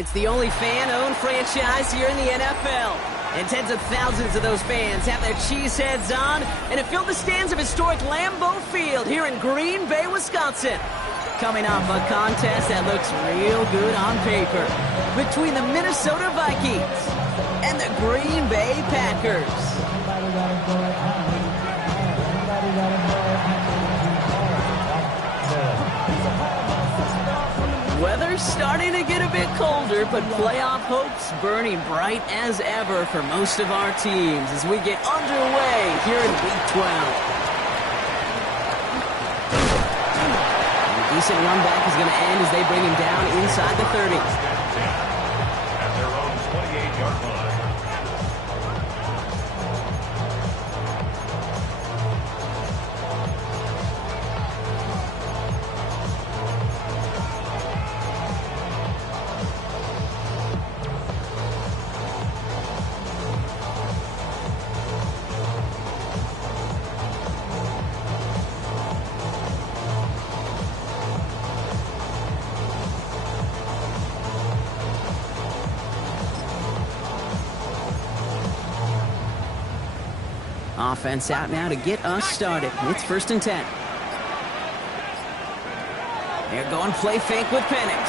It's the only fan-owned franchise here in the NFL. And tens of thousands of those fans have their cheeseheads on and have filled the stands of historic Lambeau Field here in Green Bay, Wisconsin. Coming off a contest that looks real good on paper between the Minnesota Vikings and the Green Bay Packers. Weather's starting to get a bit colder, but playoff hopes burning bright as ever for most of our teams as we get underway here in Week 12. A decent run back is going to end as they bring him down inside the 30. At their own 28-yard line. Offense out now to get us started. It's 1st and 10. They're going play fake with Penix.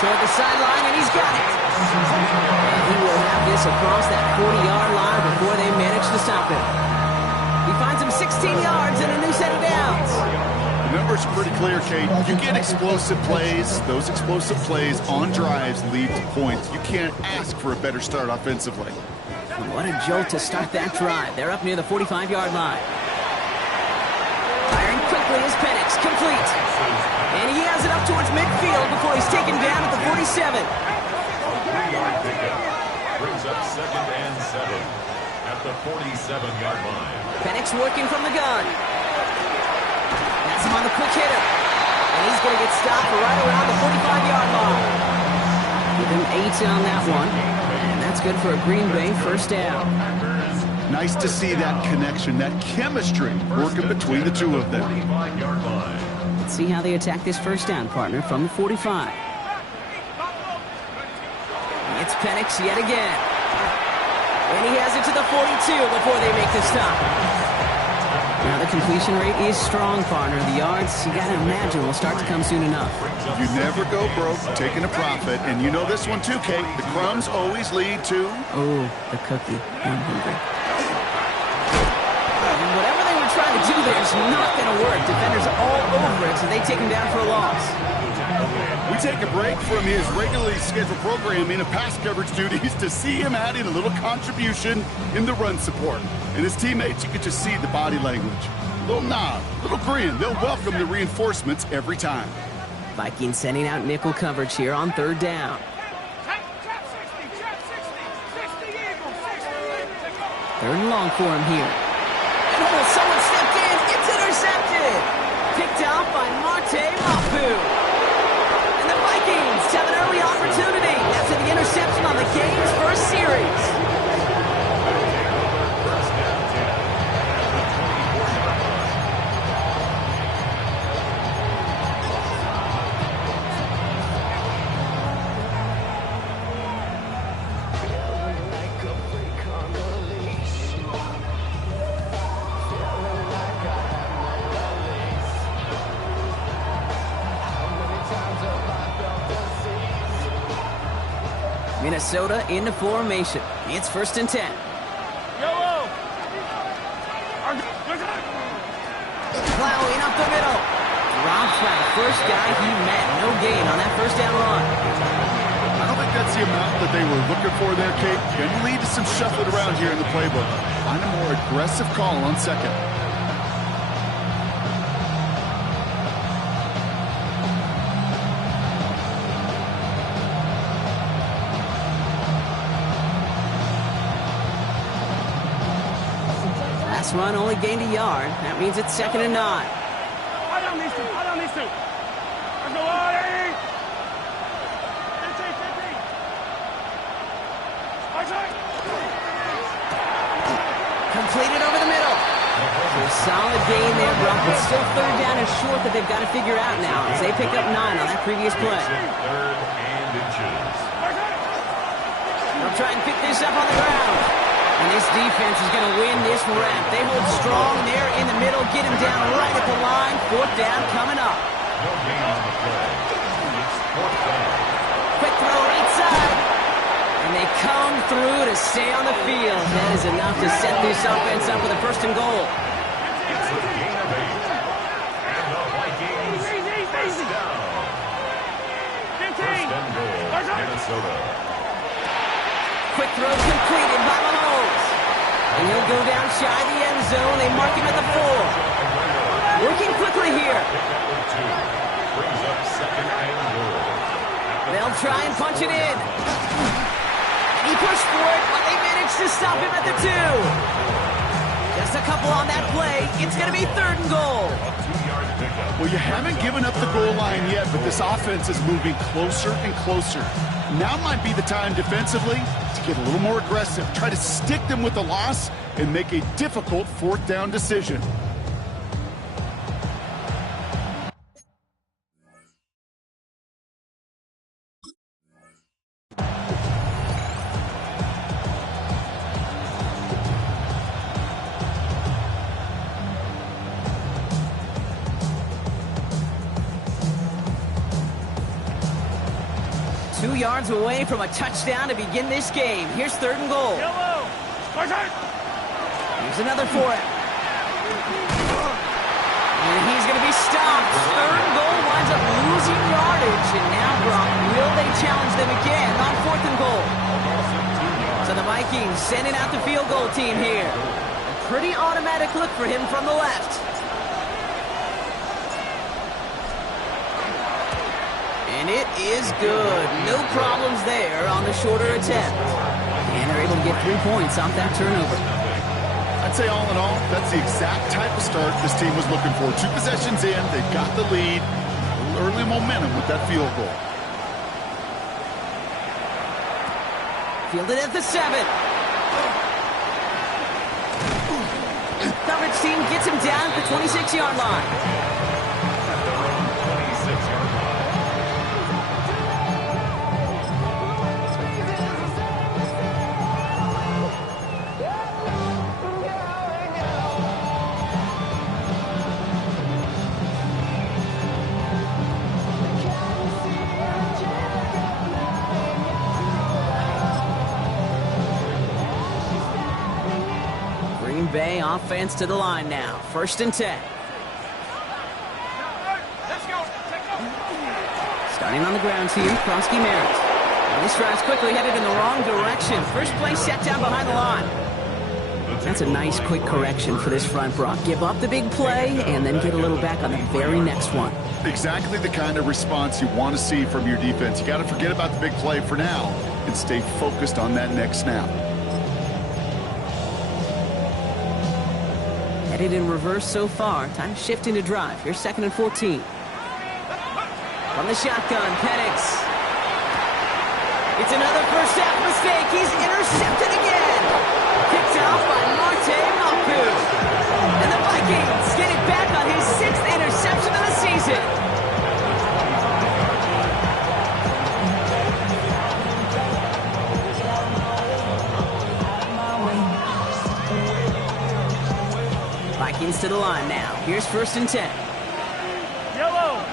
Toward the sideline, and he's got it. And he will have this across that 40-yard line before they manage to stop him. He finds him 16 yards and a new set of downs. The numbers are pretty clear, Kate. You get explosive plays. Those explosive plays on drives lead to points. You can't ask for a better start offensively. What a jolt to start that drive. They're up near the 45-yard line. Firing quickly is Penix, complete. And he has it up towards midfield before he's taken down at the 47. Brings up 2nd and 7 at the 47-yard line. Penix working from the gun. That's him on the quick hitter. And he's going to get stopped right around the 45-yard line. Give him 8 on that one. That's good for a Green Bay first down. Nice to see that connection, that chemistry working between the two of them. Let's see how they attack this first down, partner, from the 45. It's Penix yet again. And he has it to the 42 before they make the stop. Now the completion rate is strong, partner. The yards, you got to imagine, will start to come soon enough. You never go broke taking a profit, and you know this one too, Kate. The crumbs always lead to... Oh, the cookie. I'm hungry. And whatever they were trying to do there is not going to work. Defenders are all over it, so they take him down for a loss. We take a break from his regularly scheduled programming and pass coverage duties to see him adding a little contribution in the run support. And his teammates, you can just see the body language. A little nod, a little grin. They'll welcome the reinforcements every time. Vikings sending out nickel coverage here on 3rd down. Third and long for him here. And oh, someone stepped in. It's intercepted. Picked off by Marte Mapu. And the Vikings have an early opportunity after the interception on the game's first series. Minnesota into formation. It's 1st and 10. Plowing up the middle. Drops by the first guy he met. No gain on that first down run. I don't think that's the amount that they were looking for there, Kate. Can lead to some shuffling around here in the playbook. Find a more aggressive call on 2nd. Last run only gained a yard. That means it's 2nd and 9. Completed over the middle. solid gain there, Brock. It's still third down and short that they've got to figure out now as they pick up 9 on that previous play. Third and inches. They'll try and pick this up on the ground. And this defense is going to win this rep. They hold strong there in the middle, get him down right at the line. Fourth down coming up. No gain on the play. It's fourth down. Quick throw right side. And they come through to stay on the field. That is enough to set this offense up with a first and goal. It's a gain of 8. And the Vikings first down. First and goal, Minnesota. Quick throw completed by Mahomes. And he'll go down shy of the end zone. They mark him at the 4. Working quickly here. Number 2 brings up second and goal. They'll try and punch it in. And he pushed for it, but they managed to stop him at the 2. Just a couple on that play. It's going to be third and goal. A 2-yard pickup. Well, you haven't given up the goal line yet, but this offense is moving closer and closer. Now might be the time defensively to get a little more aggressive, try to stick them with the loss, and make a difficult fourth down decision. Yards away from a touchdown to begin this game. Here's third and goal. Here's another for it. And he's going to be stopped. Third and goal winds up losing yardage. And now, Brock, will they challenge them again on fourth and goal? So the Vikings sending out the field goal team here. A pretty automatic look for him from the left. And it is good. No problems there on the shorter attempt. And they're able to get 3 points off that turnover. I'd say all in all, that's the exact type of start this team was looking for. 2 possessions in, they've got the lead. A little early momentum with that field goal. Fielded at the 7. Coverage team gets him down at the 26-yard line. At their own 26-yard line. Bay offense to the line now. First and 10. Starting on the ground here, Kronsky Merritt. And this drive's quickly headed in the wrong direction. First play set down behind the line. That's a nice quick correction for this front, Brock. Give up the big play and then get a little back on the very next one. Exactly the kind of response you want to see from your defense. You got to forget about the big play for now and stay focused on that next snap. Headed in reverse so far. Time to shift into drive. Here's second and 14. From the shotgun, Penix. It's another first half mistake. He's intercepted again. Picked off by Marte Mapu. And the Vikings get it back on his 6th interception of the season. Vikings to the line now. Here's first and 10. Yellow.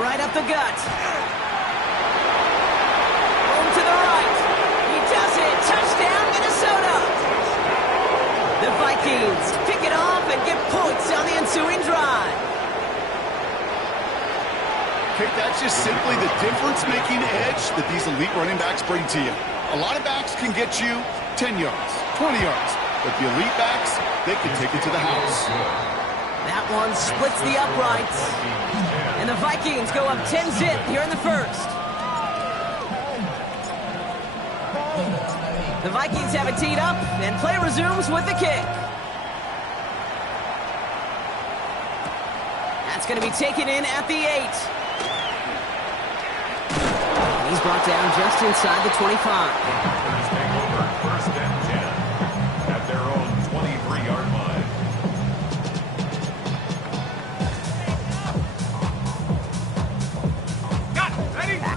Right up the gut. Home to the right. He does it. Touchdown, Minnesota. The Vikings pick it off and get points on the ensuing drive. Okay, that's just simply the difference-making edge that these elite running backs bring to you. A lot of backs can get you 10 yards, 20 yards. But the elite backs, they can take it to the house. That one splits the uprights. And the Vikings go up 10-zip here in the first. The Vikings have it teed up, and play resumes with the kick. That's going to be taken in at the 8. He's brought down just inside the 25. First and 10 at their own 23-yard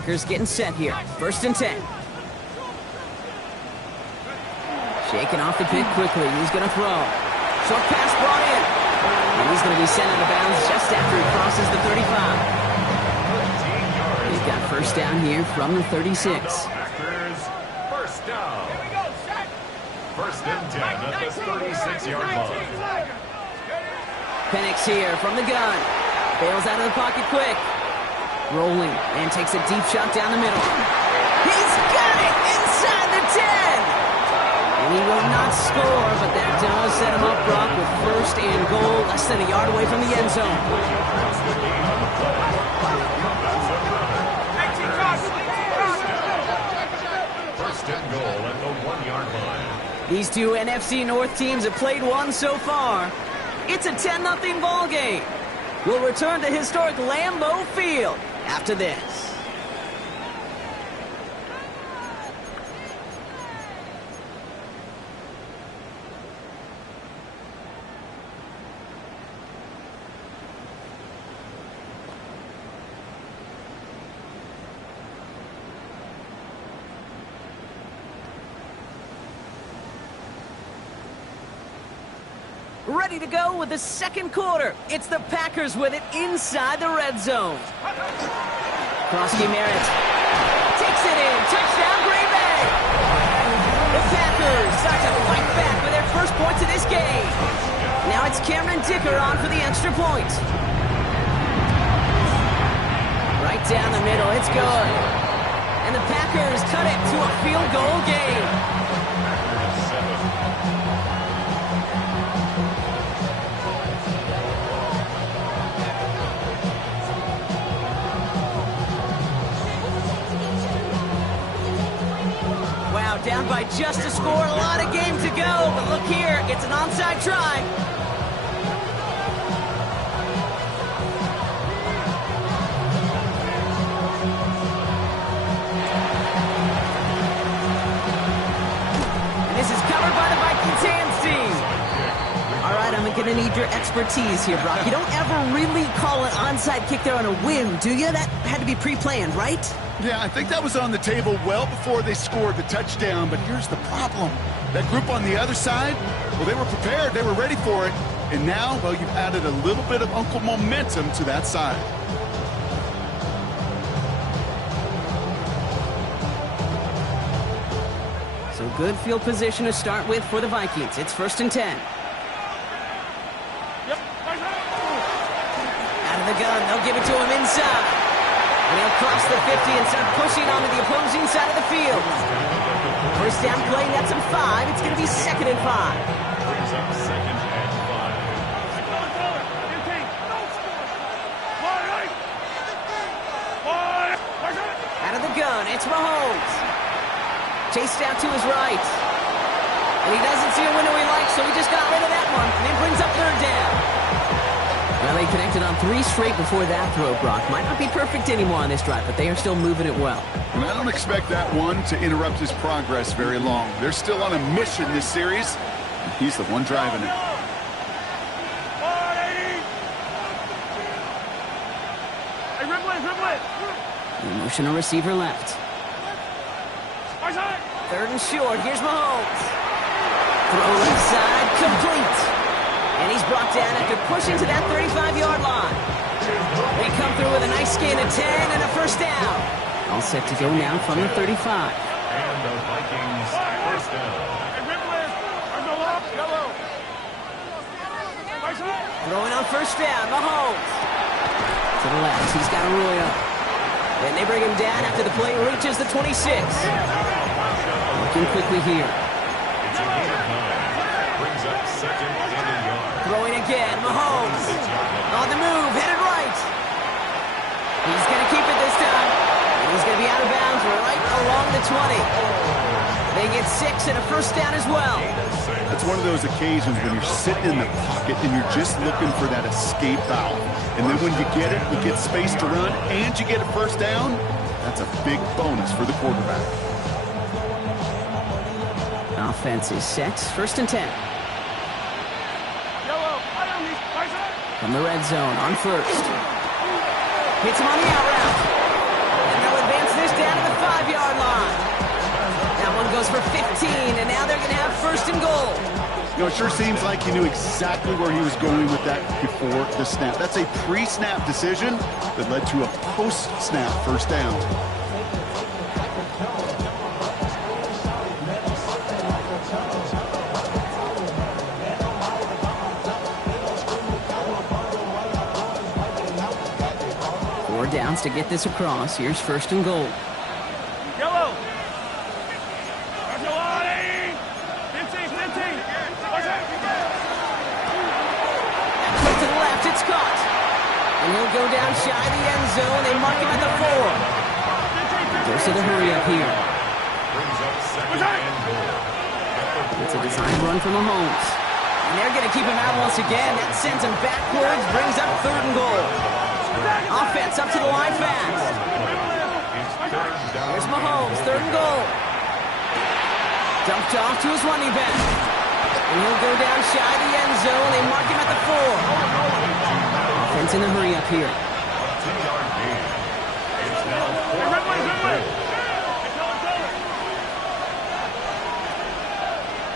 Packers getting set here. 1st and 10. Shaking off the pick quickly. He's going to throw. Short pass brought in. And he's going to be sent out of bounds just after he crosses the 35. He's got 1st down here from the 36. Packers, 1st down. 1st and 10 at the 36-yard line. Penix here from the gun. Bails out of the pocket quick. Rolling and takes a deep shot down the middle. He's got it inside the 10. And he will not score, but that does set him up, Brock, with 1st and goal, less than a yard away from the end zone. First and goal at the 1-yard line. These two NFC North teams have played one so far. It's a 10-0 ball game. We'll return to historic Lambeau Field after this. Ready to go with the 2nd quarter. It's the Packers with it inside the red zone. Krosky Merritt takes it in. Touchdown, Green Bay. The Packers start to fight back with their 1st points of this game. Now it's Cameron Dicker on for the extra point. Right down the middle. It's good. And the Packers cut it to a field goal game. Down by just a score, a lot of game to go, but look here, it's an onside try. And this is covered by the Vikings hands team. All right, I'm going to need your expertise here, Brock. You don't ever really call an onside kick there on a whim, do you? That had to be pre-planned, right? Yeah, I think that was on the table well before they scored the touchdown, but here's the problem. That group on the other side, well, they were prepared, they were ready for it, and now, well, you've added a little bit of Uncle momentum to that side. So good field position to start with for the Vikings. It's 1st and 10. Out of the gun, they'll give it to him inside. And he'll cross the 50 and start pushing onto the opposing side of the field. 1st down play, nets him 5. It's going to be 2nd and 5. Brings up 2nd and 5. Out of the gun, it's Mahomes. Chased out to his right. And he doesn't see a window he likes, so he just got rid of that one. And it brings up 3rd down. Well, they connected on 3 straight before that throw, Brock. Might not be perfect anymore on this drive, but they are still moving it well. And I don't expect that one to interrupt his progress very long. They're still on a mission this series, and he's the one driving it. Emotional receiver left. 3rd and short. Here's Mahomes. Throw left side, complete. And he's brought down after pushing to that 35-yard line. They come through with a nice gain of 10 and a 1st down. All set to go now from the 35. And the Vikings 1st down. Throwing on 1st down, Mahomes. To the left, he's got Arroyo. And they bring him down after the play reaches the 26. Looking quickly here. It's a gain of 9. Brings up 2nd and a yard. Throwing again, Mahomes. On the move, headed right. He's going to keep it this time. And he's going to be out of bounds right along the 20. They get 6 and a 1st down as well. It's one of those occasions when you're sitting in the pocket and you're just looking for that escape valve. And then when you get it, you get space to run, and you get a 1st down. That's a big bonus for the quarterback. Offense is set. 1st and 10. From the red zone on 1st. Hits him on the out route. And they'll advance this and now they're going to have first and goal. You know, it sure seems like he knew exactly where he was going with that before the snap. That's a pre-snap decision that led to a post-snap first down. Four downs to get this across. Here's first and goal. Yellow. Quick to the left, it's caught. And he'll go down shy of the end zone. They mark him at the 4. Goes to the hurry up here. It's a designed run from Mahomes. And they're going to keep him out once again. That sends him backwards, brings up third and goal. Offense up to the line fast. Here's Mahomes, third and goal. Dumped off to his running back. And he'll go down shy of the end zone. They mark him at the 4. Offense in the hurry up here.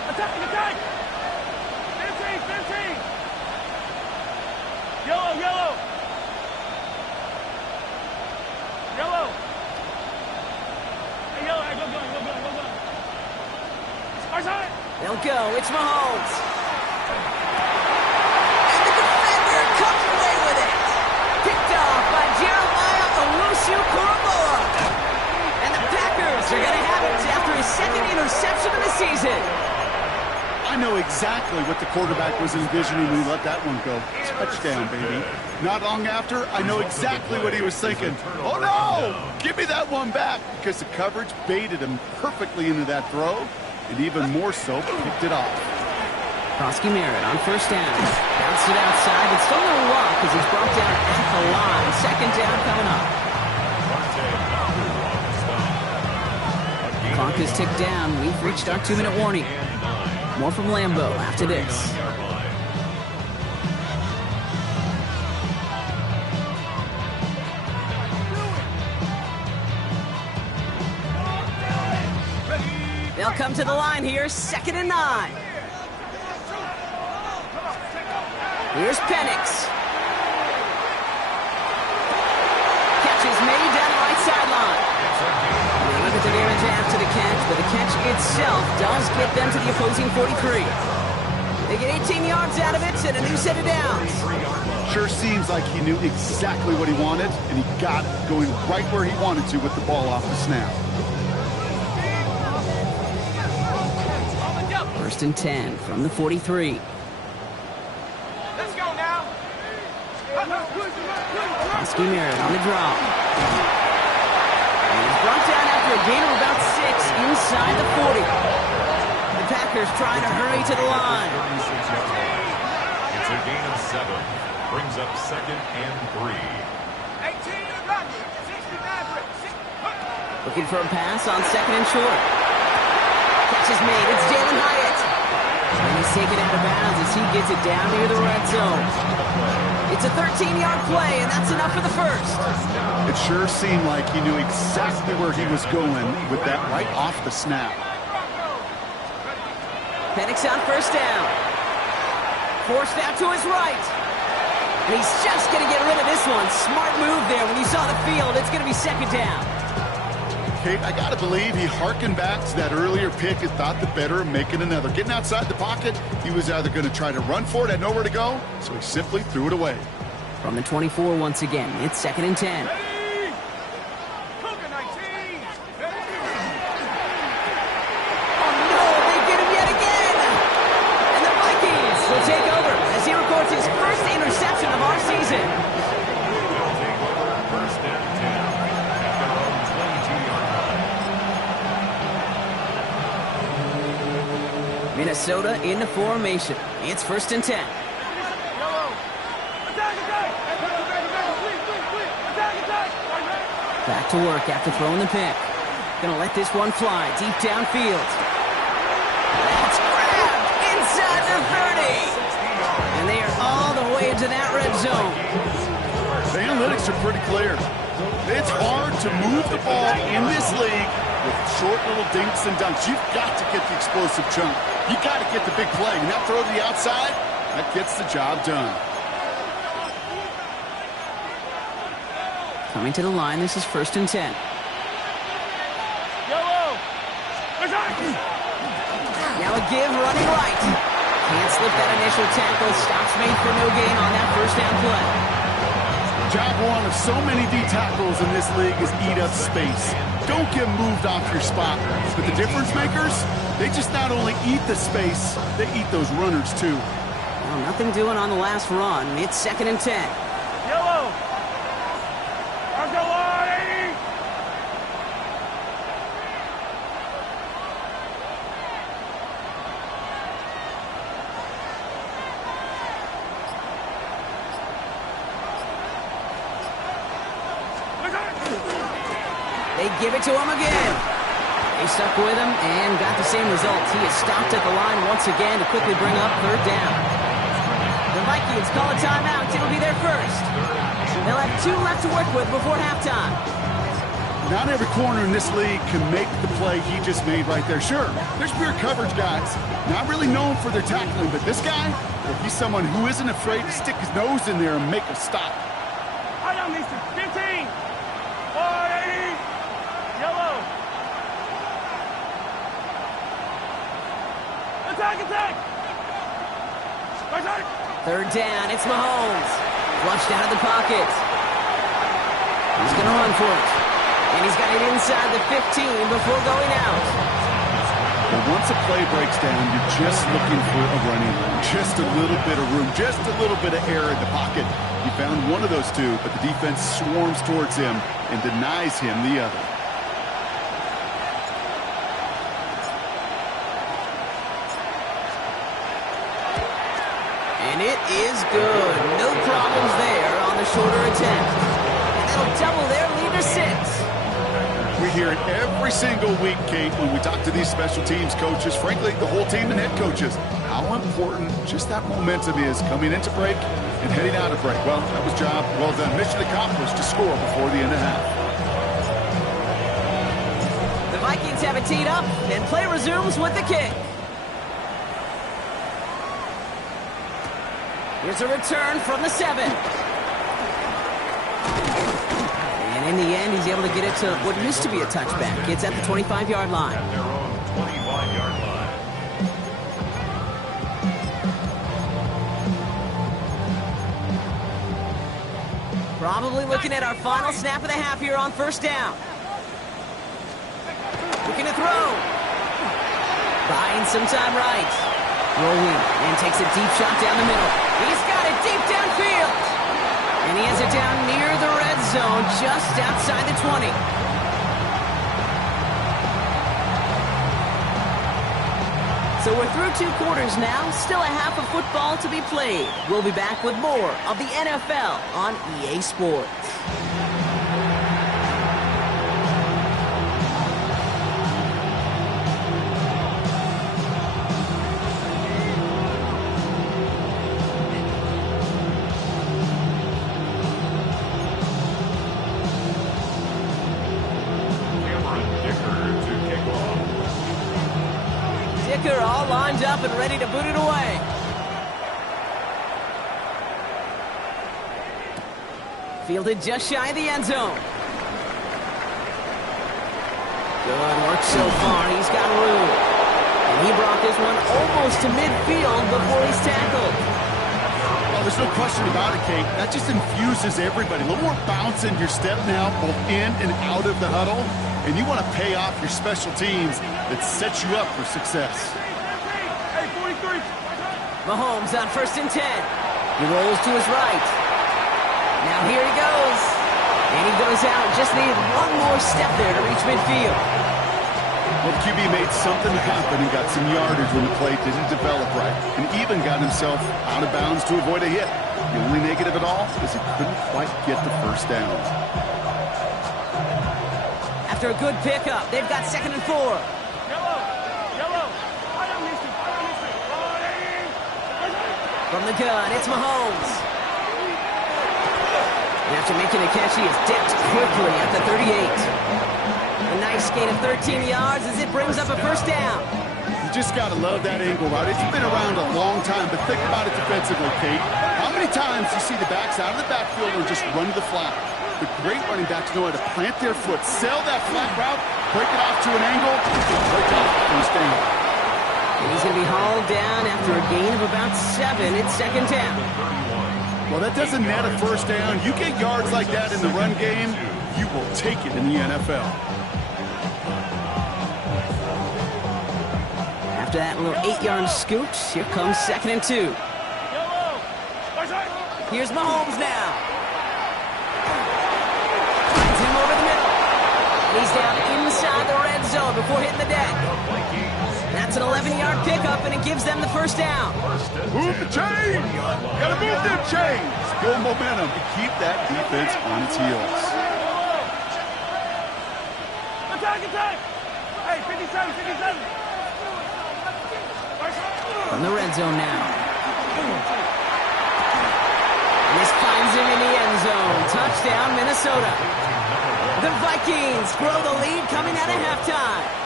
Attack! 15! Yellow! Hey, yellow, go. They'll go. It's Mahomes. And the defender comes away with it. Picked off by Jeremiah Owusu-Koramoah. And the Packers are going to have it after his second interception of the season. I know exactly what the quarterback was envisioning when he let that one go. Touchdown, baby. Not long after, I know exactly what he was thinking. Oh, no! Give me that one back, because the coverage baited him perfectly into that throw, and even more so, picked it off. Krosky Merritt on first down. Bounced it outside, but still no luck as he's brought down at the line. Second down coming up. Clock is ticked down. We've reached our 2-minute warning. More from Lambeau after this. They'll come to the line here, 2nd and 9. Here's Penix. Catch is made down the right sideline. Look at the damage after the catch, but the catch itself does get them to the opposing 43. They get 18 yards out of it and a new set of downs. Sure seems like he knew exactly what he wanted, and he got it going right where he wanted to with the ball off the snap. 1st and 10 from the 43. Let's go now. Krosky Merritt on the draw. And he's brought down after a gain of about 6 inside the 40. The Packers trying to hurry to the line. It's a gain of 7. Brings up 2nd and 3. 18 to run. 69. Looking for a pass on 2nd and short. Catch is made. It's Jalen Hyatt. And he's taken out of bounds as he gets it down near the red zone. It's a 13-yard play, and that's enough for the first. It sure seemed like he knew exactly where he was going with that right off the snap. Penix on first down. Forced out to his right. And he's just going to get rid of this one. Smart move there. When you saw the field, it's going to be 2nd down. Kate, I got to believe he hearkened back to that earlier pick and thought the better of making another. Getting outside the pocket, he was either going to try to run for it, had nowhere to go, so he simply threw it away. From the 24 once again, it's 2nd and 10. Take over as he records his first interception of our season. First and 10 at their own 22-yard line. Minnesota in the formation. It's 1st and 10. Back to work after throwing the pick. Gonna let this one fly deep downfield. That's grabbed inside the 30. And they are all the way into that red zone. The analytics are pretty clear. It's hard to move the ball in this league with short little dinks and dunks. You've got to get the explosive chunk. You've got to get the big play. And that throw to the outside, that gets the job done. Coming to the line, this is 1st and 10. Yellow! Now a give running right. Can't slip that initial tackle. Stops made for no gain on that 1st down play. Job one of so many D tackles in this league is eat up space. Don't get moved off your spot. But the difference makers, they just not only eat the space, they eat those runners too. Well, nothing doing on the last run. It's 2nd and 10. Yellow! Argo line! They give it to him again. They stuck with him and got the same result. He is stopped at the line once again to quickly bring up 3rd down. The Vikings call a timeout. It'll be their first. They'll have 2 left to work with before halftime. Not every corner in this league can make the play he just made right there. Sure, there's pure coverage guys, not really known for their tackling, but this guy, well, he's someone who isn't afraid to stick his nose in there and make a stop. I don't need 15! 180! Yellow! Attack! Attack! 3rd down, it's Mahomes. Flushed out of the pocket. He's going to run for it. And he's got it inside the 15 before going out. Well, once a play breaks down, you're just looking for a running room. Just a little bit of room, just a little bit of air in the pocket. He found one of those two, but the defense swarms towards him and denies him the other. And it is good. No problems there on the shorter attempt. And that'll double their lead to 6. We hear it every single week, Kate, when we talk to these special teams coaches, frankly, the whole team and head coaches, how important just that momentum is coming into break and heading out of break. Well, that was job well done. Mission accomplished to score before the end of half. The Vikings have it teed up, and play resumes with the kick. Here's a return from the 7. And in the end, he's able to get it to what used to be a touchback. It's at the 25-yard line. At their own 25-yard line. Probably looking at our final snap of the half here on 1st down. Looking to throw. Buying some time right. Rolling and takes a deep shot down the middle. He's got it deep downfield. And he has it down near the red zone, just outside the 20. So we're through 2 quarters now, still a half of football to be played. We'll be back with more of the NFL on EA Sports. All lined up and ready to boot it away. Fielded just shy of the end zone. Good work so far. He's got room. And he brought this one almost to midfield before he's tackled. Well, there's no question about it, Kate. That just infuses everybody. A little more bounce in your step now, both in and out of the huddle. And you want to pay off your special teams that sets you up for success. Mahomes on 1st and 10. He rolls to his right. Now here he goes. And he goes out. Just needed one more step there to reach midfield. Well, the QB made something happen and got some yardage when the play didn't develop right. And even got himself out of bounds to avoid a hit. The only negative at all is he couldn't quite get the 1st down. After a good pickup, they've got 2nd and 4. From the gun, it's Mahomes. And after making the catch, he is dipped quickly at the 38. A nice gain of 13 yards as it brings up a first down. You just got to love that angle route. It's been around a long time, but think about it defensively, Kate. How many times you see the backs out of the backfield and just run to the flat? The great running backs know how to plant their foot, sell that flat route, break it off to an angle, and break off first down. And he's going to be hauled down after a gain of about 7. It's second down. Well, that doesn't net a first down. You get yards like that in the run game, you will take it in the NFL. After that little 8-yard scoot, here comes 2nd and 2. Here's Mahomes now. Finds him over the middle. And he's down inside the red zone before hitting the deck. That's an 11-yard pickup, and it gives them the first down. Move the chains! Gotta move them chains! Build momentum to keep that defense on its heels. Attack! Hey, 57, 57. From the red zone now. And this finds him in the end zone. Touchdown, Minnesota. The Vikings grow the lead coming out of halftime.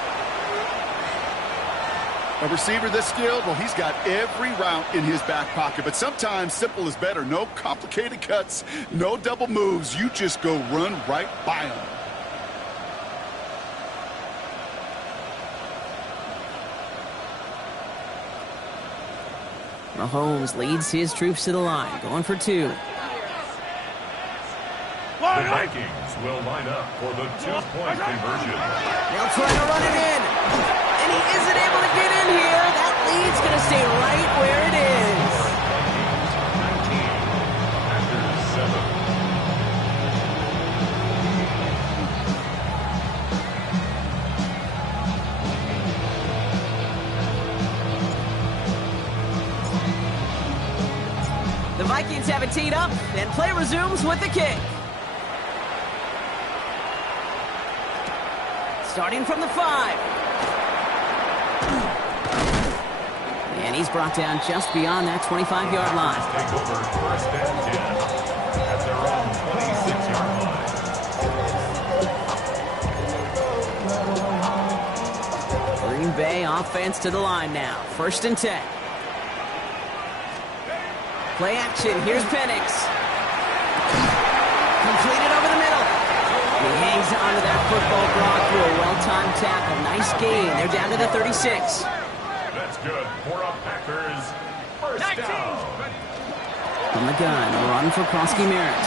A receiver this skilled, well, he's got every route in his back pocket, but sometimes simple is better. No complicated cuts, no double moves. You just go run right by him. Mahomes leads his troops to the line, going for 2. The Vikings will line up for the 2-point conversion. They'll try to run it in. And he isn't able to get in here. That lead's going to stay right where it is. 19 after 7. The Vikings have it teed up, and play resumes with the kick. Starting from the 5. And he's brought down just beyond that 25-yard line. Take over first and 10 at their own 26-yard line. Green Bay offense to the line now. First and 10. Play action. Here's Penix. Completed over the middle. He hangs on to that football block through a well-timed tackle. Nice gain. They're down to the 36. That's good for a Packers first down. From the gun, a run for Krosky Merritt.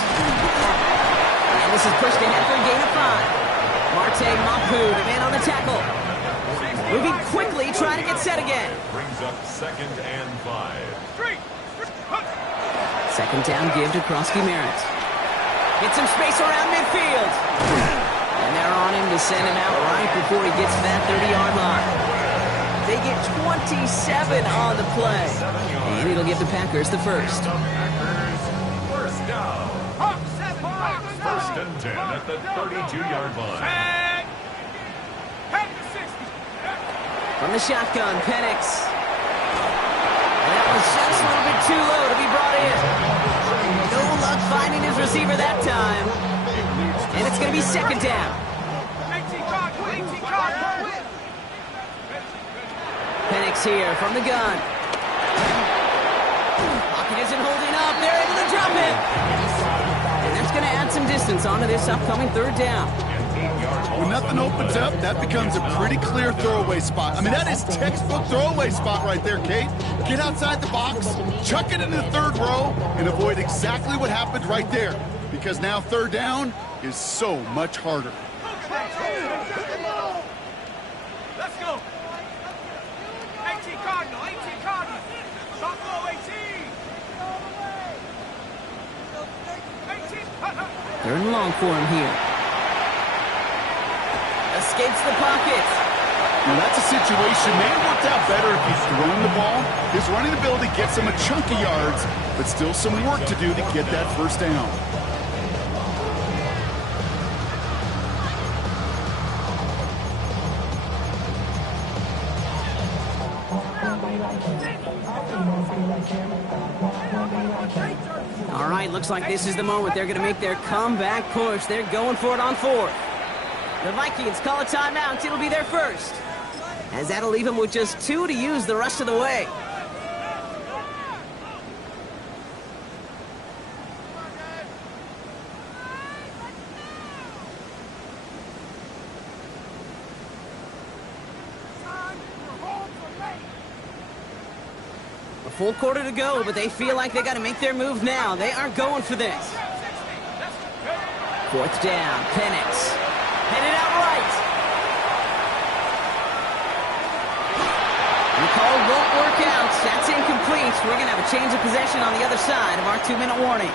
And this is pushed ahead for a gain of 5. Marte Mapu, the man on the tackle. Moving quickly, trying to get set again. Brings up 2nd and 5. Second down give to Krosky Merritt. Get some space around midfield. And they're on him to send him out right before he gets to that 30-yard line. They get 27 on the play. And it'll give the Packers the first. The Packers first down. First and 10 at the 32-yard line. From the shotgun, Penix. That was just a little bit too low to be brought in. No luck finding his receiver that time. And it's going to be second down. Penix here from the gun. Pocket isn't holding up. They're able to drop it. And that's going to add some distance onto this upcoming third down. When nothing opens up, that becomes a pretty clear throwaway spot. I mean, that is textbook throwaway spot right there, Kate. Get outside the box, chuck it into the third row, and avoid exactly what happened right there. Because now third down is so much harder. Let's go. 18 Cardinal, 18 Cardinal. Buffalo 18. 18. Third and long for him here. Escapes the pocket. Now that's a situation may have worked out better if he's throwing the ball. His running ability gets him a chunk of yards, but still some work to do to get that first down. All right, looks like this is the moment. They're going to make their comeback push. They're going for it on fourth. The Vikings call a timeout. It'll be their first, as that'll leave them with just 2 to use the rest of the way. A full quarter to go, but they feel like they got to make their move now. They are going for this. Fourth down, Penix. Headed out right. The call won't work out. That's incomplete. We're going to have a change of possession on the other side of our 2-minute warning.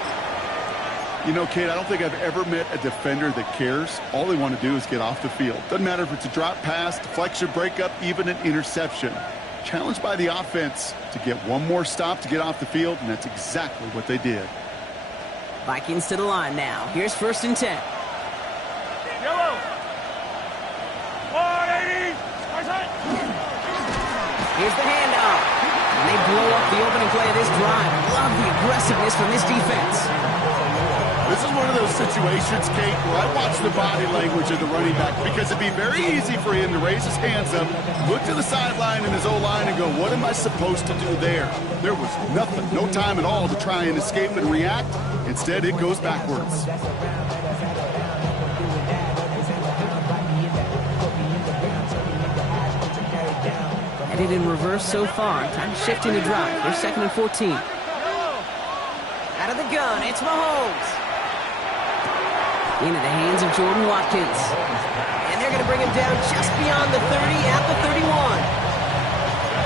You know, Kate, I don't think I've ever met a defender that cares. All they want to do is get off the field. Doesn't matter if it's a drop pass, deflection, breakup, even an interception. Challenged by the offense to get one more stop to get off the field, and that's exactly what they did. Vikings to the line now. Here's 1st and 10. Yellow. 180. Here's the handoff. And they blow up the opening play of this drive. Love the aggressiveness from this defense. This is one of those situations, Kate, where I watch the body language of the running back, because it'd be very easy for him to raise his hands up, look to the sideline in his O-line and go, what am I supposed to do there? There was nothing, no time at all to try and escape and react. Instead, it goes backwards. Headed in reverse so far. Time to shift into drive. They're 2nd and 14. Out of the gun, it's Mahomes. Into the hands of Jordan Watkins. And they're going to bring him down just beyond the 30 at the 31.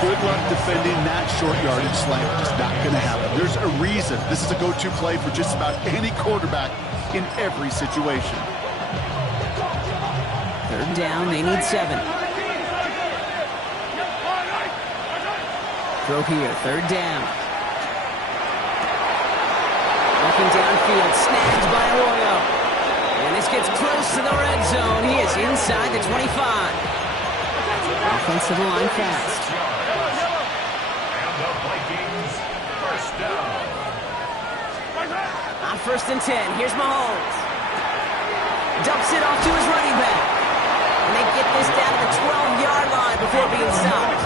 Good luck defending that short yardage slant. Just not going to happen. There's a reason this is a go-to play for just about any quarterback in every situation. 3rd down, they need 7. Throw here, 3rd down. Looking downfield, snagged by Arroyo. And this gets close to the red zone. He is inside the 25. Offense to the line fast. And the Vikings, 1st down. On 1st and 10, here's Mahomes. Dumps it off to his running back. And they get this down to the 12-yard line before being stopped.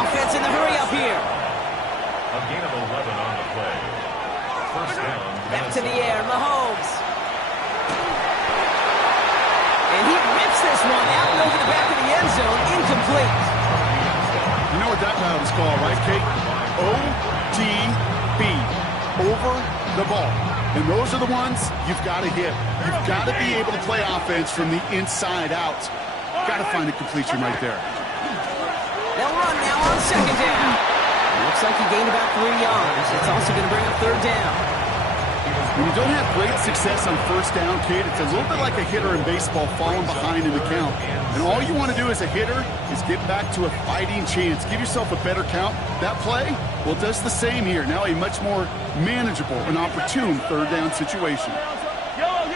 Offense in the hurry up here. A gain of 11 on the play. 1st down. Back to the air, Mahomes. And he rips this one out and over the back of the end zone, incomplete. You know what that route is called, right, Kate? ODB, over the ball. And those are the ones you've got to hit. You've got to be able to play offense from the inside out. Got to find a completion right there. They'll run now on 2nd down. Looks like he gained about 3 yards. It's also going to bring up 3rd down. When you don't have great success on 1st down, Kate, it's a little bit like a hitter in baseball falling behind in the count. And all you want to do as a hitter is get back to a fighting chance. Give yourself a better count. That play, well, does the same here. Now a much more manageable and opportune 3rd down situation. Yellow.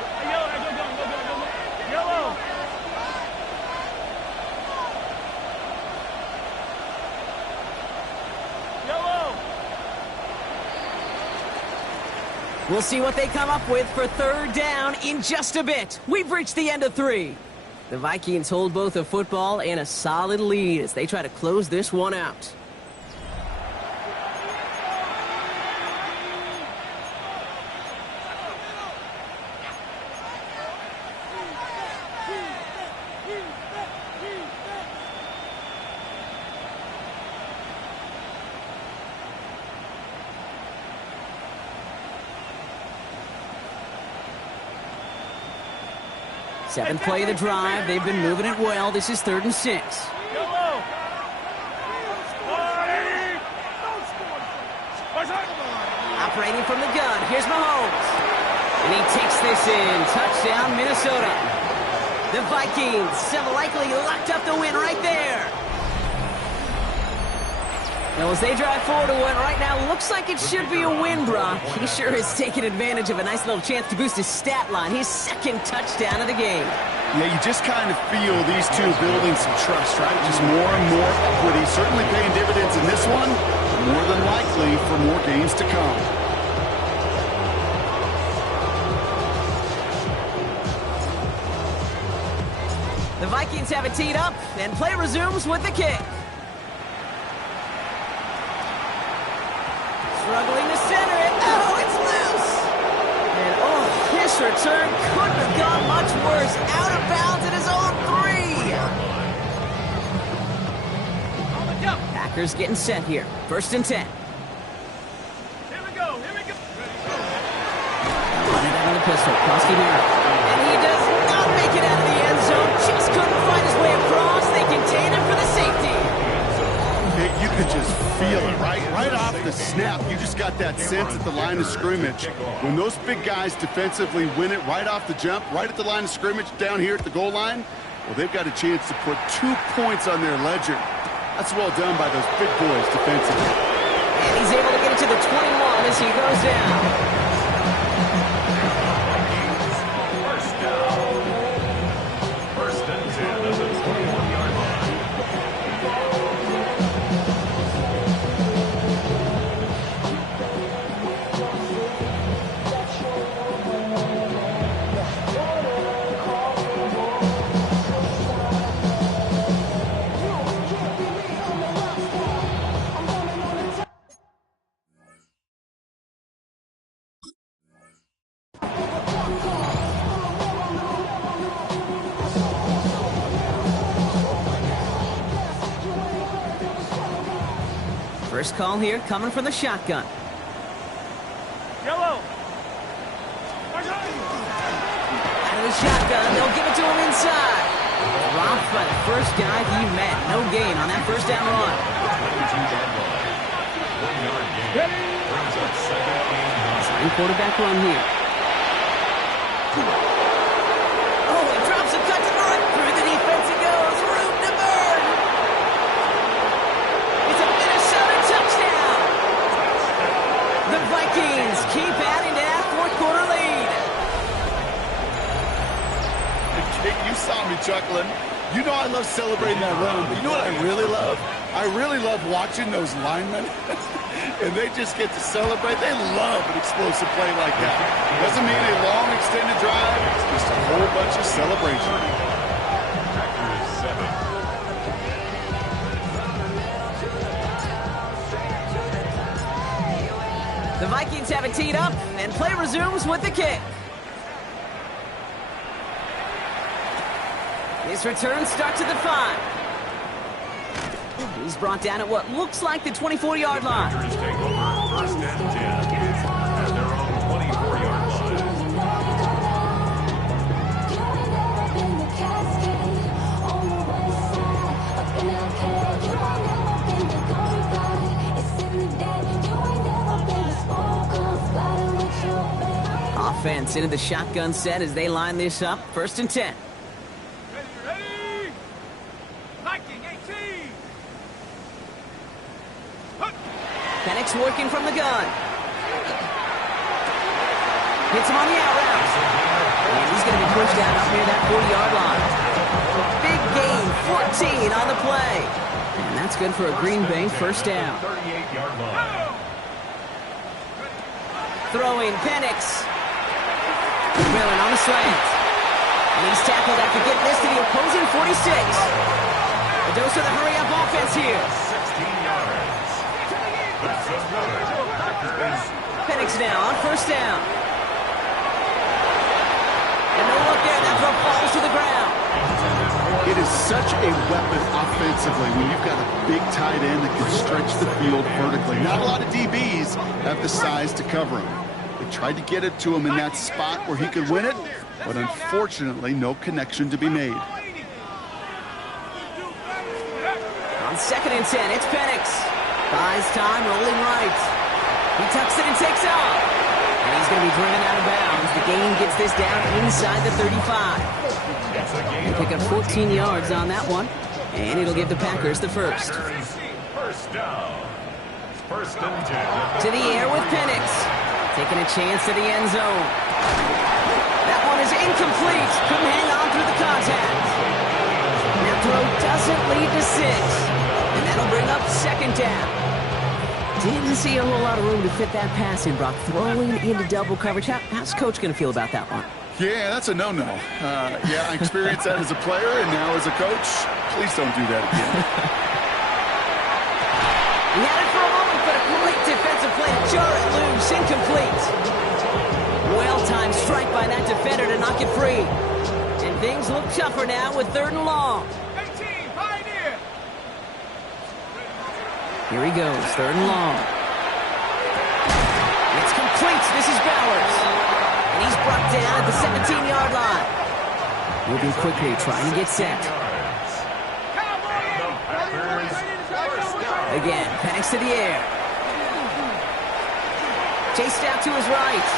We'll see what they come up with for 3rd down in just a bit. We've reached the end of 3. The Vikings hold both a football and a solid lead as they try to close this one out. Seventh play of the drive. They've been moving it well. This is 3rd and 6. Yellow. Operating from the gun. Here's Mahomes. And he takes this in. Touchdown, Minnesota. The Vikings have likely locked up the win right there. Now, as they drive forward to one right now, looks like it should be a win, Brock. He sure has taken advantage of a nice little chance to boost his stat line. His 2nd touchdown of the game. Yeah, you just kind of feel these two building some trust, right? Just more and more equity. Certainly paying dividends in this one. More than likely for more games to come. The Vikings have it teed up, and play resumes with the kick. Struggling to center it. Oh, it's loose! And oh, his return couldn't have gone much worse. Out of bounds at his own 3. Packers getting set here. 1st and 10. Here we go. Another pistol. Koski here. And he does not make it out of the end zone. Just couldn't find his way across. They contain him for the safety. You could just feel it, right? Right off the snap, you just got that sense at the line of scrimmage. When those big guys defensively win it right off the jump, right at the line of scrimmage down here at the goal line, well, they've got a chance to put 2 points on their ledger. That's well done by those big boys defensively. And he's able to get it to the 21 as he goes down. First and 10 at the 21-yard line. First call here coming from the shotgun. Yellow. Out of the shotgun, they'll give it to him inside. Dropped by the first guy he met. No gain on that first down run. 22-yard line. 1-yard gain. Brings up 2nd and 9. Starting quarterback run here. Oh, he drops a cut to the right. Through the defense it goes. Room to burn. It's a Minnesota touchdown. The Vikings keep adding to that 4th-quarter lead. You saw me chuckling. You know I love celebrating that run, but you know what I really love? I really love watching those linemen, and they just get to celebrate. They love an explosive play like that. Doesn't mean a long extended drive. It's just a whole bunch of celebration. Packers 7. The Vikings have it teed up, and play resumes with the kick. His return starts at the 5. He's brought down at what looks like the 24-yard line. Packers take over 1st and 10 at their own 24-yard line. Offense into the shotgun set as they line this up. 1st and 10. Ready? Viking 18. Penix working from the gun. Hits him on the out route. And he's going to be pushed out up near that 40-yard line. Big gain, 14 on the play. And that's good for a Green Bay first down. 38-yard line. Throwing Penix. Drilling on the slant. And he's tackled after getting this to the opposing 46. A dose of the hurry-up offense here. 16 yards. That's another Packers. Penix now on 1st down. And no look there. That throw falls to the ground. It is such a weapon offensively when you've got a big tight end that can stretch the field vertically. Not a lot of DBs have the size to cover him. They tried to get it to him in that spot where he could win it, but unfortunately, no connection to be made. On 2nd and 10, it's Penix. Buys time, rolling right. He tucks it and takes off. And he's going to be driven out of bounds. The gain gets this down inside the 35. They pick up 14 yards on that one, and it'll give the Packers the first. First down. 1st and 10. To the air with Penix. Taking a chance to the end zone. That one is incomplete. Couldn't hang on through the contact. That throw doesn't lead to 6. And that'll bring up 2nd down. Didn't see a whole lot of room to fit that pass in, Brock. Throwing into double coverage. How's Coach going to feel about that one? Yeah, that's a no-no. Yeah, I experienced that as a player, and now as a coach, please don't do that again. He had it for a moment, but a great defensive play to jar it loose, incomplete. Well-timed strike by that defender to knock it free. And things look tougher now with 3rd and long. 18, Pioneer. Here he goes, 3rd and long. It's complete. This is Bowers. And he's brought down at the 17-yard line. Moving quickly, trying to get set. Again, Penix to the air. Chased out to his right.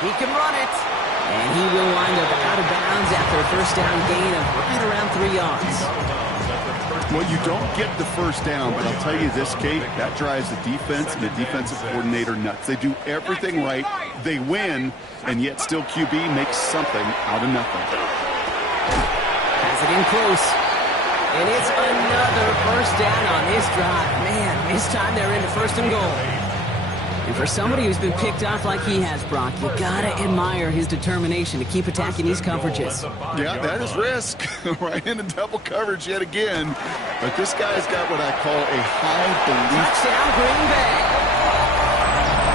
He can run it. And he will wind up out of bounds after a first down gain of right around 3 yards. Well, you don't get the first down, but I'll tell you this, Kate, that drives the defense and the defensive coordinator nuts. They do everything right, they win, and yet still QB makes something out of nothing. Has it in close. And it's another first down on this drive. Man, this time they're into 1st and goal. And for somebody who's been picked off like he has, Brock, you gotta admire his determination to keep attacking these coverages. Yeah, that is risk. Right into double coverage yet again. But this guy's got what I call a high belief. Touchdown, Green Bay.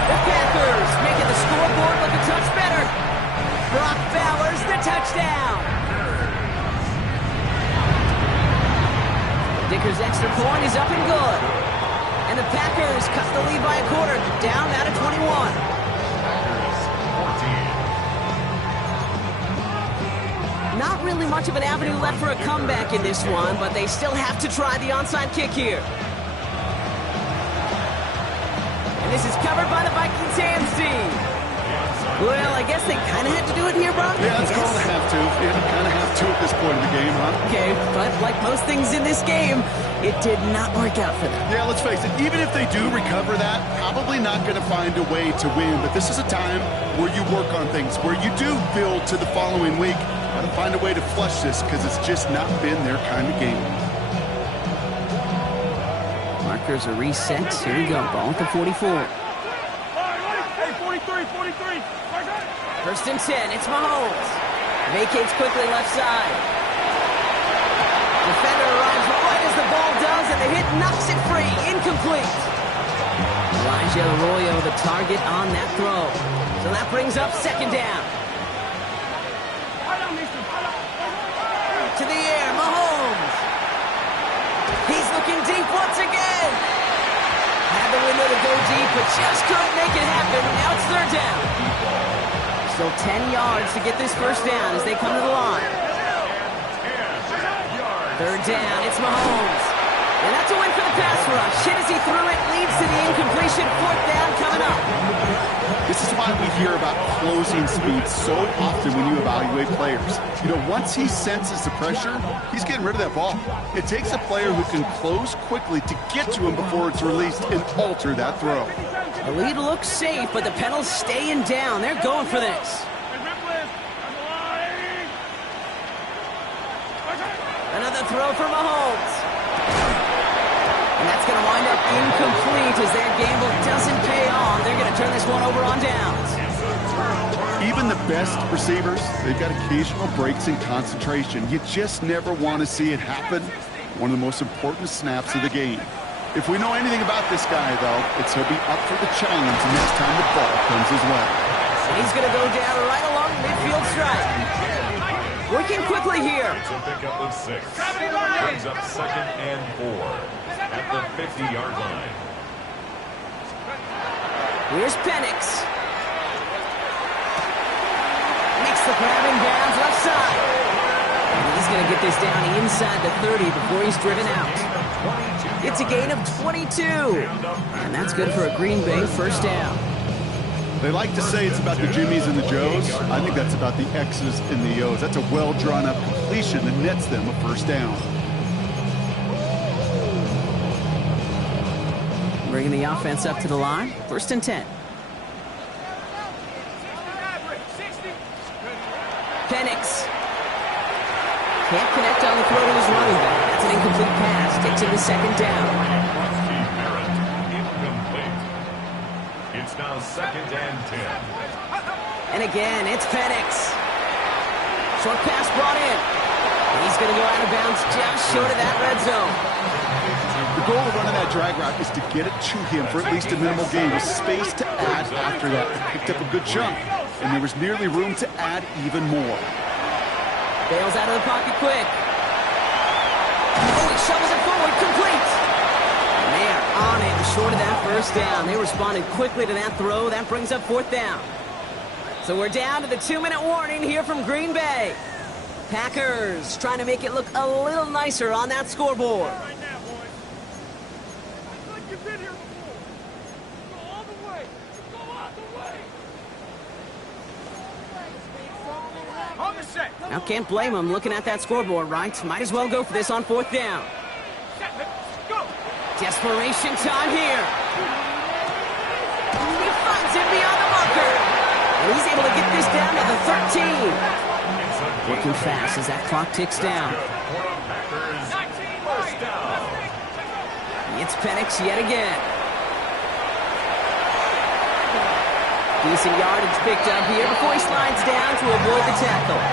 The Panthers making the scoreboard look a touch better. Brock Bowers, the touchdown. Dicker's extra point is up and good. And the Packers cut the lead by a quarter, down out of 21. Not really much of an avenue left for a comeback in this one, but they still have to try the onside kick here. And this is covered by the Vikings hands team. Well, I guess they kind of had to do it here, Brock. Yeah, it's going to have to. Yeah, kind of have to at this point in the game, huh? Okay, but like most things in this game, it did not work out for them. Yeah, let's face it, even if they do recover that, probably not going to find a way to win. But this is a time where you work on things, where you do build to the following week. Got to find a way to flush this because it's just not been their kind of game. Markers are reset. Here we go. Ball at the 44. Hey, 43, 43. 1st and 10. It's Mahomes. Vacates quickly left side. Defender arrives right as the ball does, and the hit knocks it free. Incomplete. Elijah Arroyo, the target on that throw. So that brings up 2nd down. To the air, Mahomes. He's looking deep once again. Had the window to go deep, but just couldn't make it happen. Now it's 3rd down. Still 10 yards to get this first down as they come to the line. 3rd down, it's Mahomes. And that's a win for the pass rush. Hit as he threw it, leads to the incompletion. 4th down coming up. This is why we hear about closing speed so often when you evaluate players. You know, once he senses the pressure, he's getting rid of that ball. It takes a player who can close quickly to get to him before it's released and alter that throw. The lead looks safe, but the Penals staying down. They're going for this. Another throw for Mahomes. And that's going to wind up incomplete as their gamble doesn't pay off. They're going to turn this one over on downs. Even the best receivers, they've got occasional breaks in concentration. You just never want to see it happen. One of the most important snaps of the game. If we know anything about this guy, though, it's he'll be up for the challenge next time the ball comes his way. And he's going to go down right along the midfield stripe. Working quickly here. It's a pickup of 6. Brings up 2nd and 4 at the 50-yard line. Here's Penix. Makes the grab in bounds left side. And he's going to get this down inside the 30 before he's driven out. It's a gain of 22. And that's good for a Green Bay first down. They like to say it's about the Jimmies and the Joes. I think that's about the X's and the O's. That's a well-drawn-up completion that nets them a first down. Bringing the offense up to the line. 1st and 10. Penix. Can't connect on the throw to his running back. That's an incomplete pass. Takes him to 2nd down. Incomplete. It's now 2nd and 10. And again, it's Penix. Short pass brought in. And he's going to go out of bounds just short of that red zone. The goal of running that drag route is to get it to him for at least a minimal gain with space to add after that. He picked up a good chunk, and there was nearly room to add even more. Bails out of the pocket quick. Oh, he shovels it forward, complete. And they are on it, short of that first down. They responded quickly to that throw. That brings up 4th down. So we're down to the 2-minute warning here from Green Bay. Packers trying to make it look a little nicer on that scoreboard. Right now, boys. Like you've been here before. Go all the way. Go all the way. On the set. Now can't blame him looking at that scoreboard, right? Might as well go for this on 4th down. Set, go. Desperation time here. He finds it beyond the marker. And he's able to get this down to the 13. Looking fast as that clock ticks down. It's Penix yet again. Decent yardage picked up here before he slides down to avoid the tackle.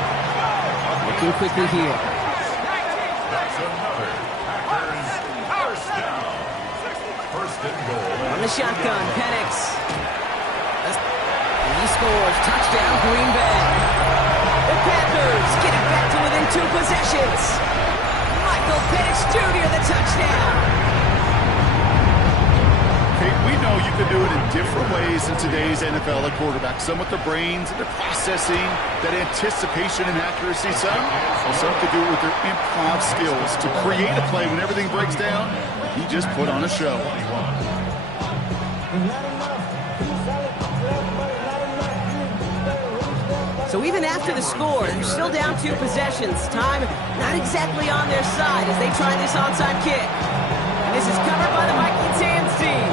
Looking quickly here. That's another Packers first down. First and goal. On the shotgun, Penix. And he scores. Touchdown, Green Bay. The Packers get it back to within 2 possessions. Michael Penix Jr. the touchdown. Hey, we know you can do it in different ways in today's NFL at quarterback. Some with the brains, the processing, that anticipation and accuracy. Some could do it with their improv skills to create a play when everything breaks down. He just put on a show. So even after the score, they're still down 2 possessions. Time not exactly on their side as they try this onside kick. And this is covered by the Vikings hands team.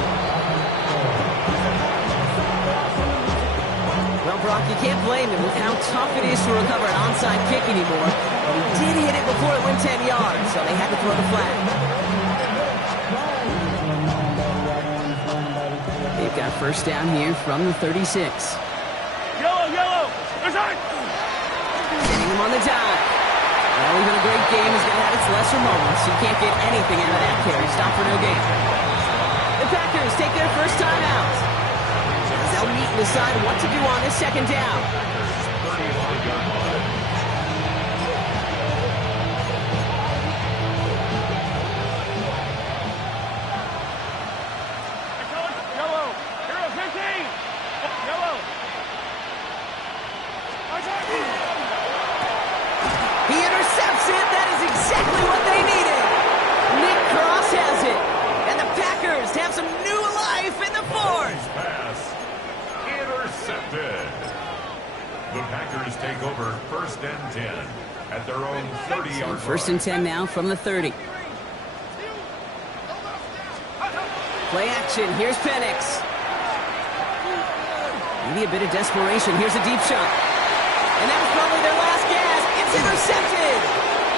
Well, Brock, you can't blame him with how tough it is to recover an onside kick anymore. But he did hit it before it went 10 yards, so they had to throw the flag. They've got first down here from the 36. Yellow. Sending him on the dive. Well, even a great game is going to have its lesser moments. You can't get anything out of that carry. Stop for no gain. The Packers take their first time out. They'll meet and decide what to do on this 2nd down. Yellow. Hero 15. Yellow. He intercepts it. That is exactly what they needed. Nick Cross has it. And the Packers have some new life in the 4th. Pass intercepted. The Packers take over 1st and 10 at their own 30-yard line. 1st and 10 now from the 30. Play action. Here's Penix. Maybe a bit of desperation. Here's a deep shot. And that was probably their last gasp. It's intercepted.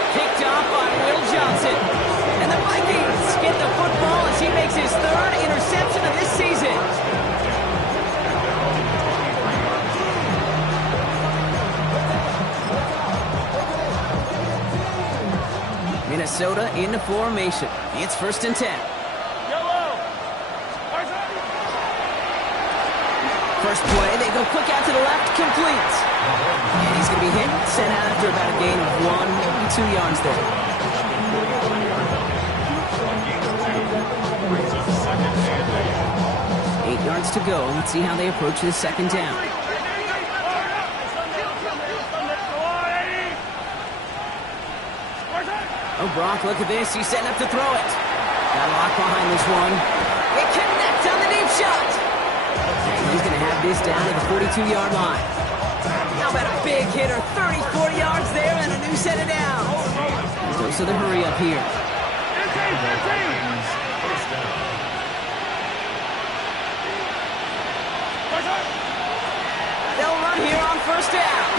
Picked off by Will Johnson. And the Vikings get the football as he makes his 3rd interception of this season. Minnesota into formation. It's 1st and 10. First play, they go quick out to the left, complete. And he's going to be hit, sent out after about a gain of 1, maybe 2 yards there. Eight yards to go. Let's see how they approach this 2nd down. Oh, Brock, look at this. He's setting up to throw it. Got a lock behind this one. It connects on the deep shot. He's going to have this down at the 42-yard line. How about a big hitter, 30, 40 yards there, and a new set of downs. Goes to the hurry up here. They'll run here on 1st down.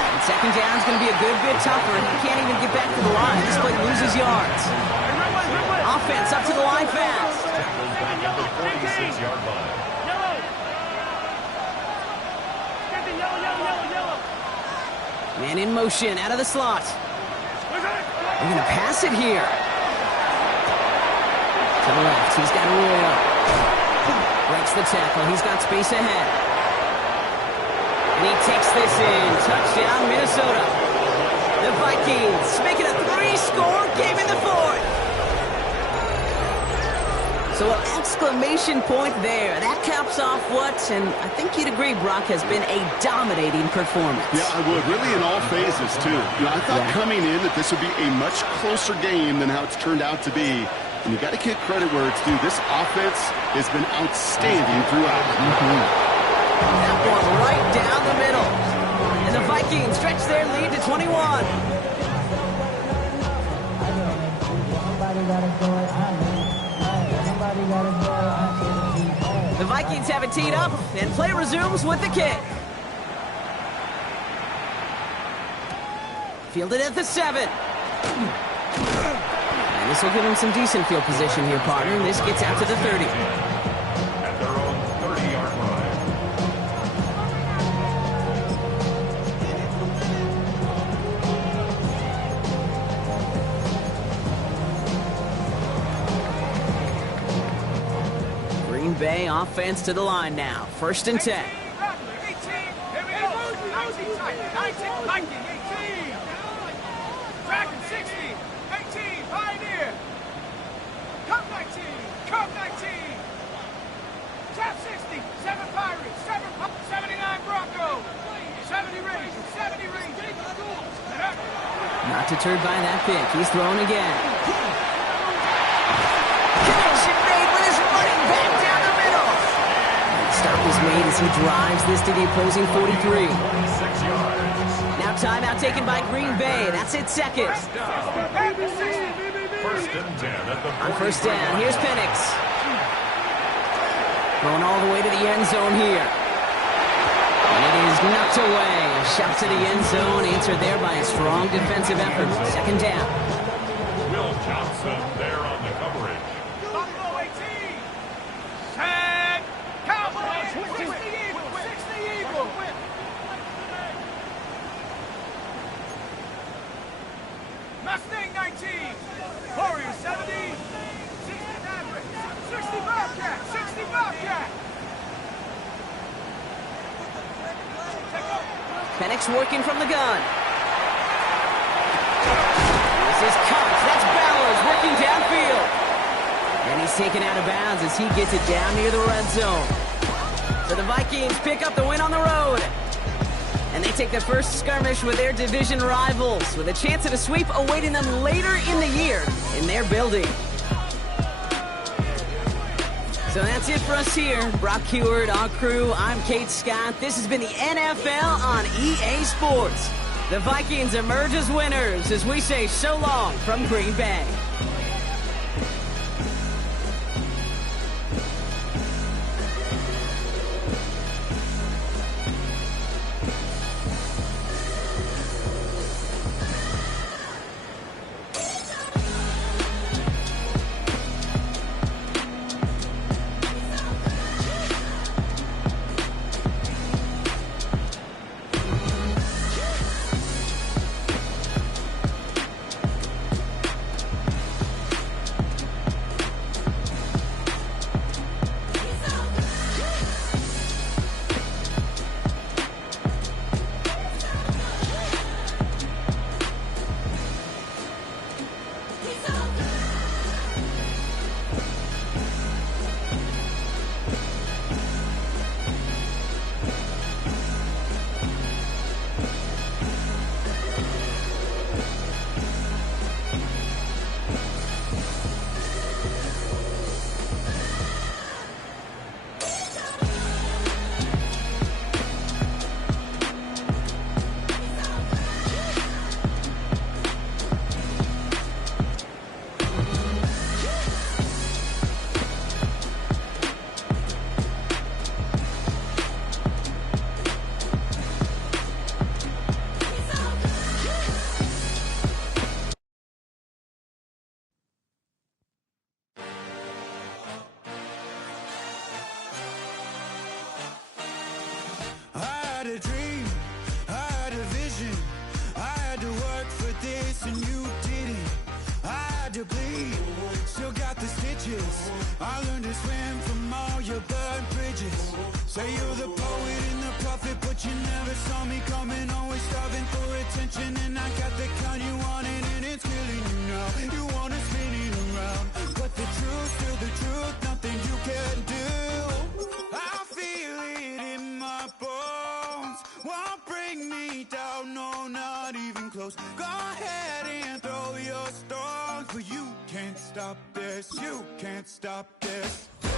And 2nd down is going to be a good bit tougher. He can't even get back to the line. This play loses yards. Offense up to the line fast. 46-yard line. Man in motion, out of the slot. They're going to pass it here. To the left, he's got Arroyo. Breaks the tackle, he's got space ahead. And he takes this in. Touchdown, Minnesota. The Vikings make it a 3-score game in the fourth. So an exclamation point there. That caps off what, and I think you'd agree, Brock, has been a dominating performance. Yeah, I would. Really in all phases, too. I thought coming in that this would be a much closer game than how it's turned out to be. And you got to give credit where it's due. This offense has been outstanding throughout. That one right down the middle. And the Vikings stretch their lead to 21. The Vikings have it teed up, and play resumes with the kick. Fielded at the 7. And this will give him some decent field position here, partner. This gets out to the 30. At their own 30-yard line. Green Bay offense to the line now. 1st and 10. 79 Broncos. 70 Rangers. 70 Rangers. Not deterred by that pick. He's throwing again. Connection made with his running back down the middle. Stop is made as he drives this to the opposing 43. 6 yards. Now timeout taken by Green Bay. That's it, 2nd. First and 10 at the On 1st down, here's Penix. Going all the way to the end zone here. And it is knocked away. A shot to the end zone, answered there by a strong defensive effort. 2nd down. Will Johnson there on the coverage. Buffalo 18. Set. Cowboys. 6 the Eagles. 6 the Eagles. Mustang 19. Warriors 70. 60 Mavericks. 60 Bobcat. 60 Bobcat. Penix working from the gun. This is Cox. That's Bowers working downfield. And he's taken out of bounds as he gets it down near the red zone. So the Vikings pick up the win on the road. And they take the first skirmish with their division rivals, with a chance at a sweep awaiting them later in the year in their building. So that's it for us here. Brock Huard, our crew, I'm Kate Scott. This has been the NFL on EA Sports. The Vikings emerge as winners as we say so long from Green Bay. to bleed, still got the stitches. I learned to swim from all your burnt bridges. Say you're the poet and the prophet, but you never saw me coming. Always starving for attention, and I got the kind you wanted, and it's killing you now. You wanna spin it around, but the truth, still the truth, nothing you can do. I feel it in my bones, won't bring me down, no, not even close. Go ahead and throw your stones, but you can't stop this, you can't stop this. Hey,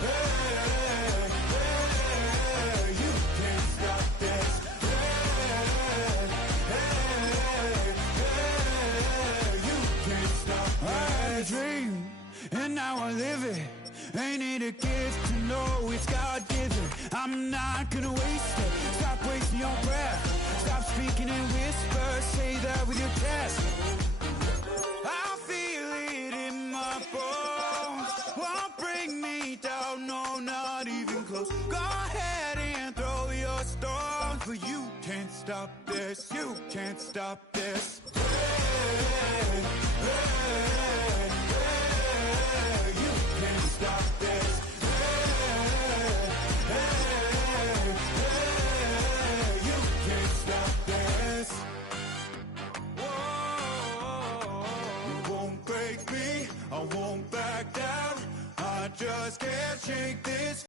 hey, hey, you can't stop this. Hey, hey, hey, you can't stop this. I had a dream, and now I live it. Ain't it a gift to know it's God-given? I'm not gonna waste it. Stop wasting your breath. Stop speaking in whispers. Say that with your chest. I feel it in my bones, won't bring me down, no, not even close. Go ahead and throw your stones, but you can't stop this, you can't stop this. Hey, hey, hey.